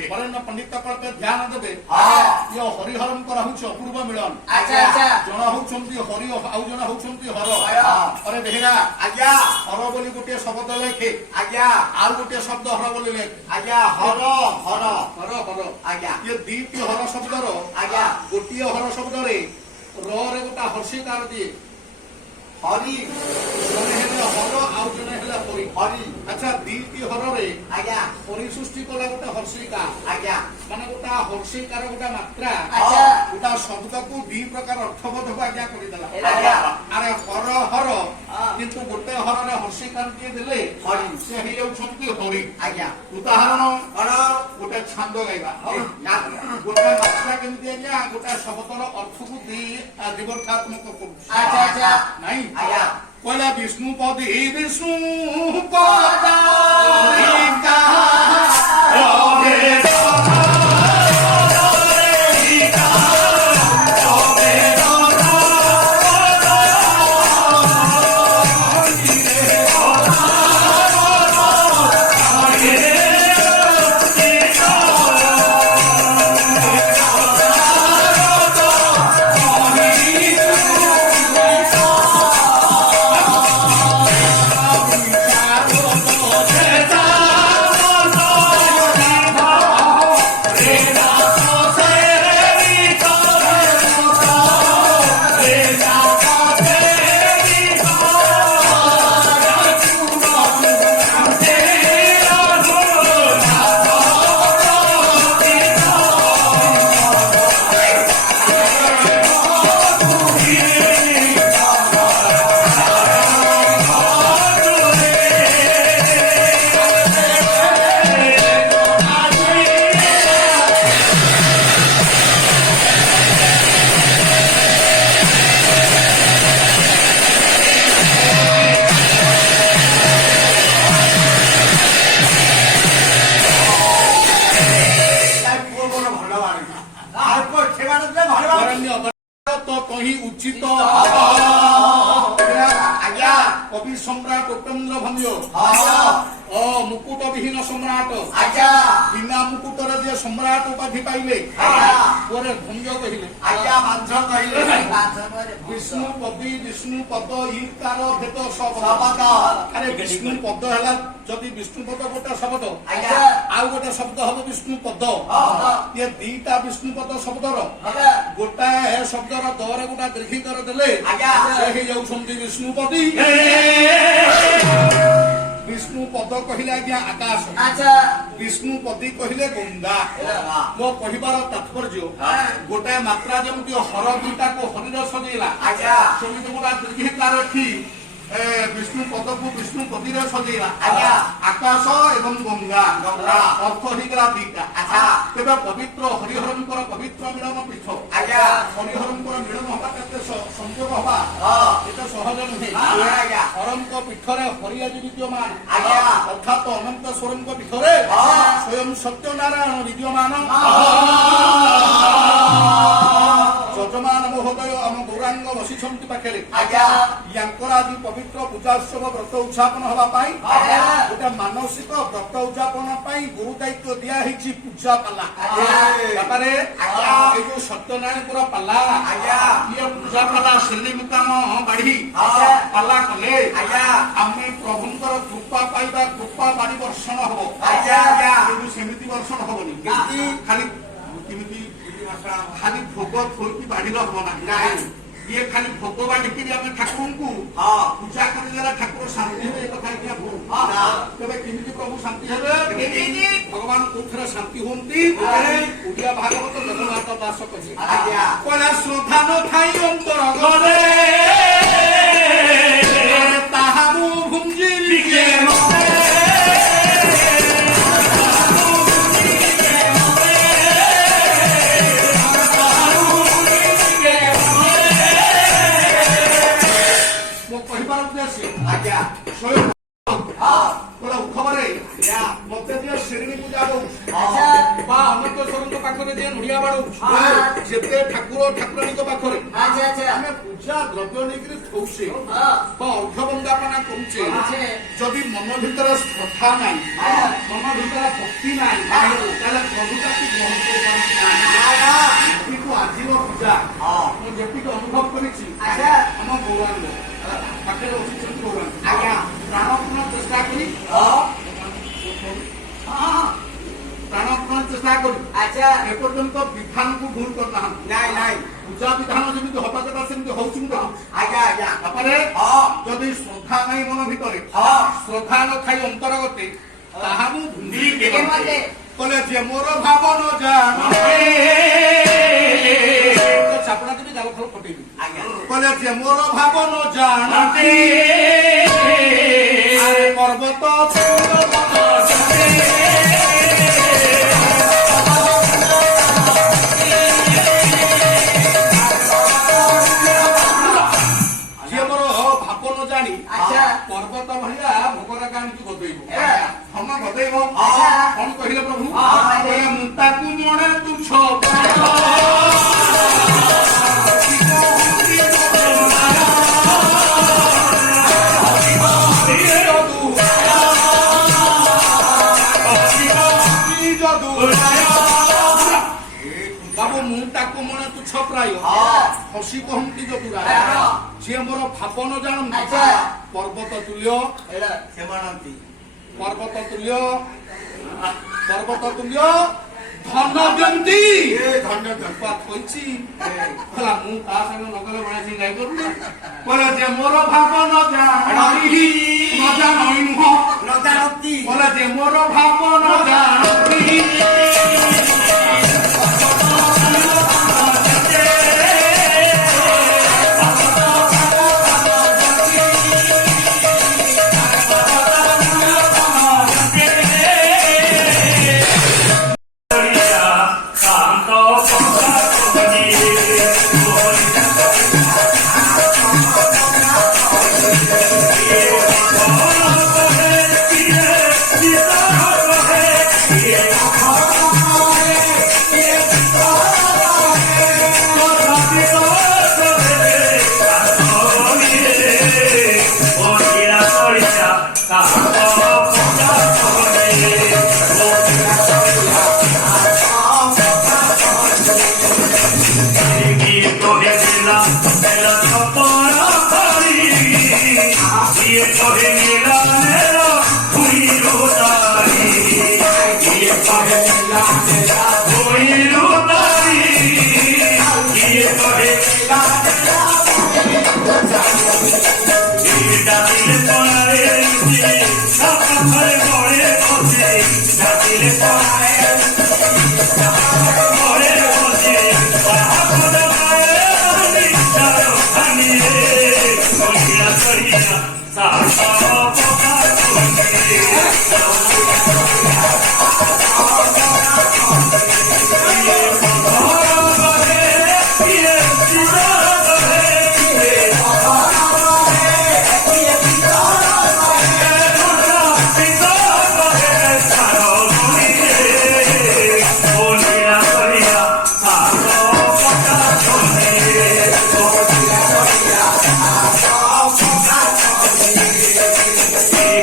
ବରେଣ୍ୟ ପଣ୍ଡିତ କଳ୍ପେ ଧ୍ୟାନ ଦେବେ ଇଏ ହରିହରଙ୍କର ହଉଛି ଅପୂର୍ବ ମିଳନ। ଜଣ ହଉଛନ୍ତି ହରି ଆଉ ଜଣ ହଉଛନ୍ତି ହର। ଅରେ ବେହେରା ଆଜ୍ଞା ହର ବୋଲି ଗୋଟିଏ ଶବ୍ଦ ଲେଖେ, ଆଜ୍ଞା ଆଉ ଗୋଟିଏ ଶବ୍ଦ ହର ବୋଲି ଲେଖେ। ଆଜ୍ଞା ହର ହର ହର ହର ଆଜ୍ଞା ଇଏ ଦିଟି ହର ଶବ୍ଦର ଆଜ୍ଞା ଗୋଟିଏ ହର ଶବ୍ଦରେ ରେ ଗୋଟା ହର୍ଷିକାର ଦିଏ। ହରି ଜଣେ ହେଲେ ହର ଆଉ ଜଣେ ହେଲେ ହରି। ହରି ଆଚ୍ଛା ଦିଟି ହରରେ ଆଜ୍ଞା ହରି ସୃଷ୍ଟି କଲା ଗୋଟେ ହର୍ଷିକା, ଆଜ୍ଞା ମାନେ ଗୋଟା ହର୍ଷିକାର ଗୋଟା ମାତ୍ରା ଗୋଟା ଶବ୍ଦକୁ ଦି ପ୍ରକାର ଅର୍ଥବୋଧକୁ ଆଜ୍ଞା କରିଦେଲା। ଆରେ ହର ହର କିନ୍ତୁ ଗୋଟେ ହରରେ ହର୍ଷିକାର କିଏ ଦେଲେ ହରି ସେ ହେଇଯାଉଛନ୍ତି ହରି। ଆଜ୍ଞା ଉଦାହରଣ କଣ ଗୋଟେ ଛାନ୍ଦ ଗାଇବା ଗୋଟେ ମାତ୍ରା କେମିତି ଆଜ୍ଞା ଗୋଟେ ଶବ୍ଦର ଅର୍ଥକୁ ଦିବର୍ଥାତ୍ମକ କରୁଛି ନାଇଁ। ଆଜ୍ଞା କହିଲା ବିଷ୍ଣୁପଦୀ ବିଷ୍ଣୁ कहीं उचित ଆଜ୍ଞା कवि सम्राट उपेन्द्र भंजो मुकुट विहीन सम्राट ଆଜ୍ଞା बिना मुकुटर जे सम्राट उपाधि पाइले ओरे भंज कहिले ଆଜ୍ଞା ମାଂସ କହିଲେ विष्णु पदी विष्णु पद ईकार भेद शब्द। ଶବଦ अरे विष्णु पद है जदि विष्णु पद गोटे शब्द ଆଜ୍ଞା आउ गोटे शब्द हम विष्णु पद ये दीटा विष्णु पद शब्दर गोटा शब्दर दरे गोटा दीर्घिकर देले ଆଜ୍ଞା से ही जाउछंती विष्णुपदी। विष्णु पद कहले आज्ञा आकाश, ଆଚ୍ଛା विष्णु पदी कहले गंगा। मो कहिबार तात्पर्य गोटे मात्रा जेमती हर दुईटा को हरिर सजेला ଆଜ୍ଞା सेमती गोटा दीर्घिकार रखी विष्णु पद को विष्णु पदी सजेला ଆଜ୍ଞା आकाश एवं गंगा ଗଙ୍ଗା अर्थ होगा दीटा। ଆଚ୍ଛା तेज पवित्र हरिहरंकर पवित्र मिलन पीठ ଆଜ୍ଞା हरिहरंकर मिलन हवा केते संयोग हवा एते सहज नुहे। ଆଜ୍ଞା हरंक पीठरे हरि आज विद्यमान ଆଜ୍ଞା अर्थात अनंतेश्वरंक पीठरे स्वयं सत्यनारायण विद्यमान। यजमान महोदय आम गौरांग बसिछंती पाखरे ଆଜ୍ଞା यांकर आज पवित्र पूजाोत्सव व्रत उद्यापन हवा पाई गोटे मानसिक व्रत उद्यापन पाई गुरु दायित्व दिया हिची पूजा पाला बापारे ए जो सत्यनारायणपुर पाला ये पूजा पाला श्रेणी मुकाम बाढ़ी पाला कले आमे प्रभुंकर कृपा पाइबा कृपा बाड़ी वर्षण हबो सेमिति वर्षण हबनी खाली खाली भोग थोड़ी बाड़ी हब ना ये खाली भोग बांटिकी ठाकुर को पूजा करदेला ठाकुर शांति हे कथा तेरे केमिति प्रभु शांति हेबे भगवान कोथरे शांति होंती ओडिया भागवत जगन्नाथ दास कहि कोला श्रद्धा न थाई अंतर गरे ताहामु भुंजी लिखे मत श्रेणी पूजा ବା ଅନନ୍ତଶ୍ୱରଙ୍କ ପାଖରେ ଯେ ନଡ଼ିଆ ବାଡ଼ୁ ଯେତେ ଠାକୁର ଠାକୁରାଣୀଙ୍କ ପାଖରେ ଆଚ୍ଛା ଆଚ୍ଛା ଆମେ ପୂଜା ଦ୍ରବ୍ୟ ନେଇକିରି ଥଉଛେ ହଁ ବା ଅର୍ଘ ବନ୍ଦାପନା କରୁଛେ କରୁଛେ। ଯଦି ମନ ଭିତରେ ଶ୍ରଦ୍ଧା ନାହିଁ ମନ ଭିତରେ ଭକ୍ତି ନାହିଁ ତାହେଲେ ପ୍ରଭୁ ତାକୁ ଗ୍ରହଣ କରିପାରନ୍ତି ନାହିଁ। ଯେତିକି ଆଜିର ପୂଜା ମୁଁ ଯେତିକି ଅନୁଭବ କରିଛି ଆଚ୍ଛା। ଆମ ଗୌରାଙ୍ଗ ପାଖରେ ଅଛନ୍ତି ଗୌରାଙ୍ଗ ଆଜ୍ଞା। ପ୍ରାଣପଣ ଚେଷ୍ଟା କରି ପ୍ରାଣପଣ ଚେଷ୍ଟା କରି ଆଚ୍ଛା ଏପର୍ଯ୍ୟନ୍ତ ବିଧାନକୁ ଭୁଲ କରିନାହାନ୍ତି। ନାଇଁ ନାଇଁ ପୂଜା ବିଧାନ ଯେମିତି ହବା କଥା ସେମିତି ହଉଛି ମୁଁ ଦେଖୁଛି। ଆଜ୍ଞା ଆଜ୍ଞା ତାପରେ ହଁ ଯଦି ଶ୍ରଦ୍ଧା ନାହିଁ ମନ ଭିତରେ ହଁ ଶ୍ରଦ୍ଧା ନ ଥାଇ ଅନ୍ତର୍ଗତେ ତାହା ମୁଁ ଭୁଲି କେବେ ମତେ କଲେ ଯେ ମୋର ଭାବନ ଜାଣେ ଚାପଡ଼ା ଦେବି ଜାଲ ଫଳ ଫଟେଇବି ଆଜ୍ଞା କଲେ ଯେ ମୋର ଭାବନ ଜାଣେ ଆରେ ପର୍ବତ ଯିଏ ମୋର ଭାବନ ଜାଣି ଆଚ୍ଛା ପର୍ବତ ଭଳିଆ ଭୋଗରାଗ ଆଣିକି ଗଦେଇବ ହଁ। ଧନ ଗଦେଇବ ଆଚ୍ଛା। କଣ କହିଲେ ପ୍ରଭୁ ହଁ। କହିଲେ ମୁଁ ତାକୁ ମଣେ ତୁଛ ବାବୁ ମୁଁ ତାକୁ ମନେ ତୁଛ ପ୍ରାୟ ହସି କହନ୍ତି ଯଦୁରା ଯିଏ ମୋର ଭାବନ ଜାଣନ୍ତି ଆଚ୍ଛା। ପର୍ବତ ତୁଲ୍ୟ ସେମାନନ୍ତି ପର୍ବତ ତୁଲ୍ୟ ଧନ ଦିଅନ୍ତି କହିଛି ହେଲା ମୁଁ ତା ସାଙ୍ଗେ ନଗଲେ ବଣାସି ଗାଇ କରୁନି କହିଲେ ଯେ ମୋର ଭାବନ ଜାଣନ୍ତି ନ ଜାଣଇ ନୁହଁ ନଜାଣନ୍ତି କହିଲେ ଯେ ମୋର ଭାବନ ଜାଣନ୍ତି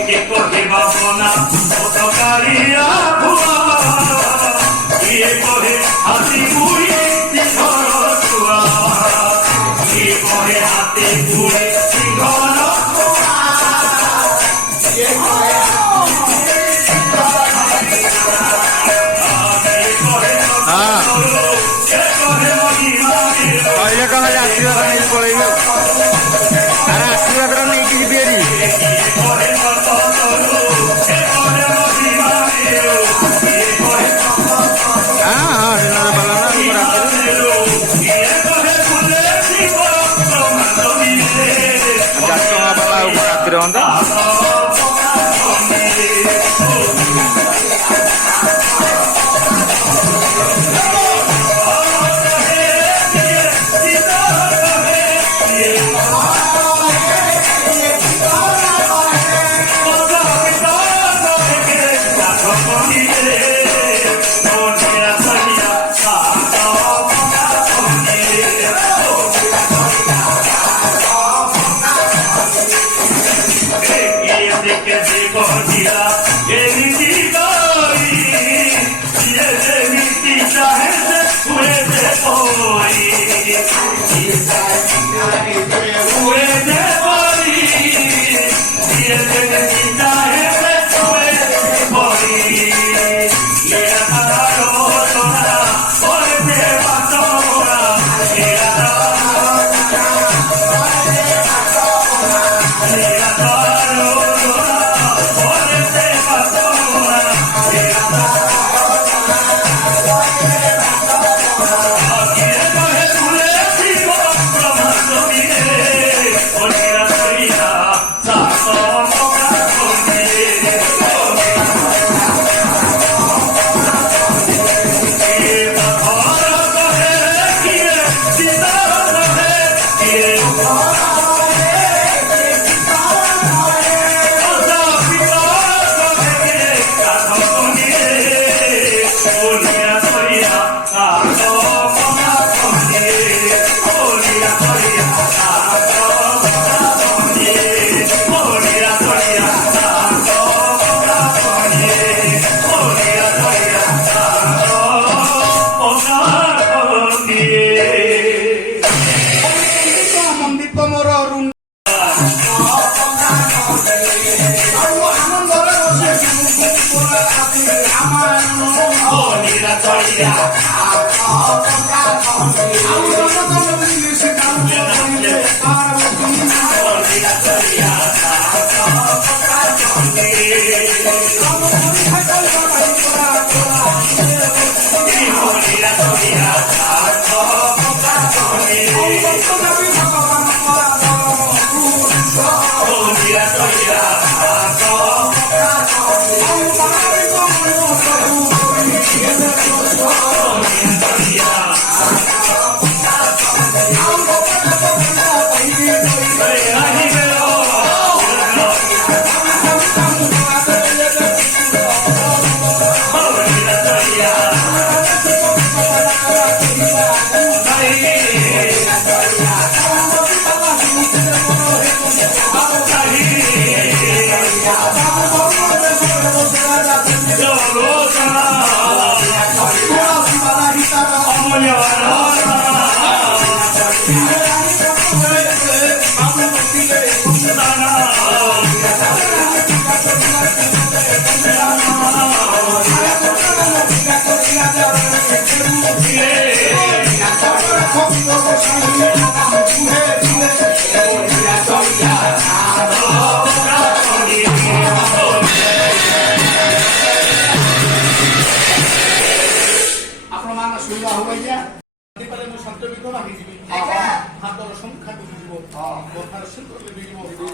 que corre babona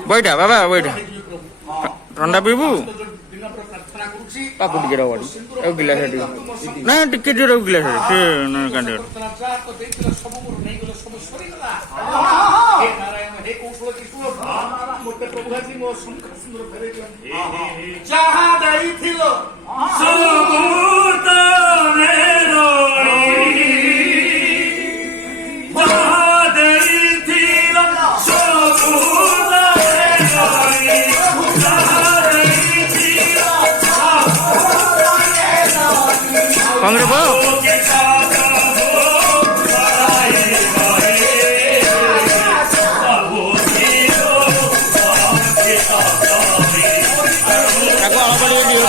বইটা বাবা বইটা ଥଣ୍ଡା ପିଇବୁ ପାକୁ ଟିକେ ରହ ଆଉ ଗିଲାସ ଟିକେ ନା ଟିକେ ଟିକେ ଗିଲାସ ସେ କାଣ୍ଡି ଯାହା ଦେଇଥିଲ କଂଗ୍ରେସ ତାକୁ ଅଳ୍ପ ଟିକେ ଦିଅ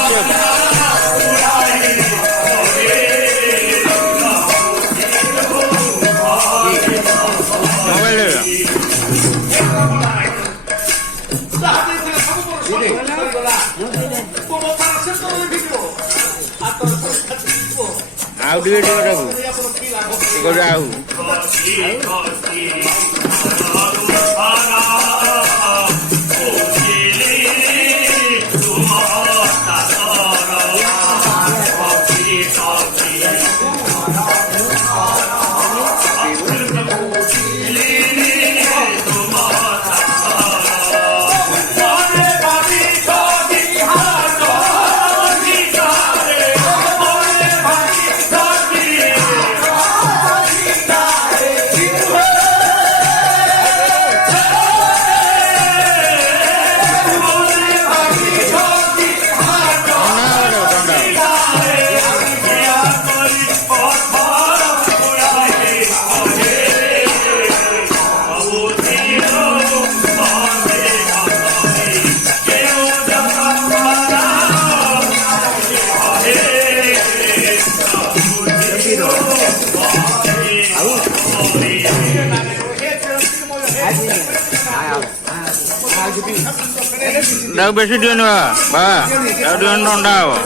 ମୋବାଇଲ ଆଉ ଟିକେ ଟିକେ ତାକୁ Dah bersih dia ni bah, dah dia nonda bah.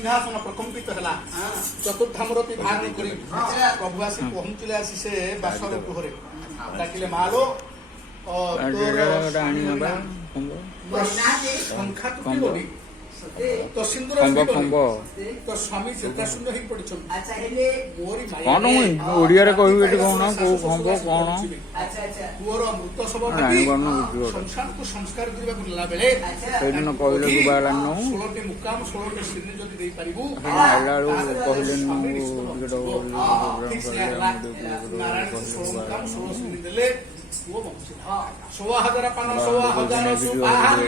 ସିଂହାସନ ପ୍ରକମ୍ପିତ ହେଲା ଚତୁର୍ଦ୍ଧାମୂରତି ବାହାର କରି ପ୍ରଭୁ ଆସି ପହଞ୍ଚିଲେ ଆସି ସେ ବାସର ଗୃହରେ ଡାକିଲେ ମାଲୋ ଆଣିବା ସଂଖ୍ୟା ତୁଟିବନି ତ ସିନ୍ଦୁର ଖମ୍ବ ଖମ୍ବ ତ ସ୍ୱାମୀ ଚିତ୍ରାଶୂନ୍ୟ ହେଇ ପଡିଛନ୍ତି ଆଚ୍ଛା ହେଲେ ମୋରି ମାୟା କଣ ମୁଇଁ ଓଡ଼ିଆରେ କହିବି ଏଠି କହୁନ କୋଉ ଖମ୍ବ କଣ ଆଚ୍ଛା ଆଚ୍ଛା ପୁଅର ମୃତ ଶବ ଜାଣିପାରୁନ କିଛି ଗୋଟେ ସଂସାରକୁ ସଂସ୍କାର କରିବାକୁ ନେଲା ବେଳେ ସେଇଦିନ କହିଲେ ତୁ ବାହାରିଲା ନଉ 16ଟି ମୁକାମ 16ଟି ସିନି ଯଦି ଦେଇପାରିବୁ ଆଇଲା ବେଳକୁ କହିଲେ ଠିକ ସେ ହେଲା ନାରାୟଣ 16 ମୁକାମ 16 ସିନି ଦେଲେ ପୁଅ ବଞ୍ଚିଲା 16,000 ପାନ 16,000 ସୁପାରି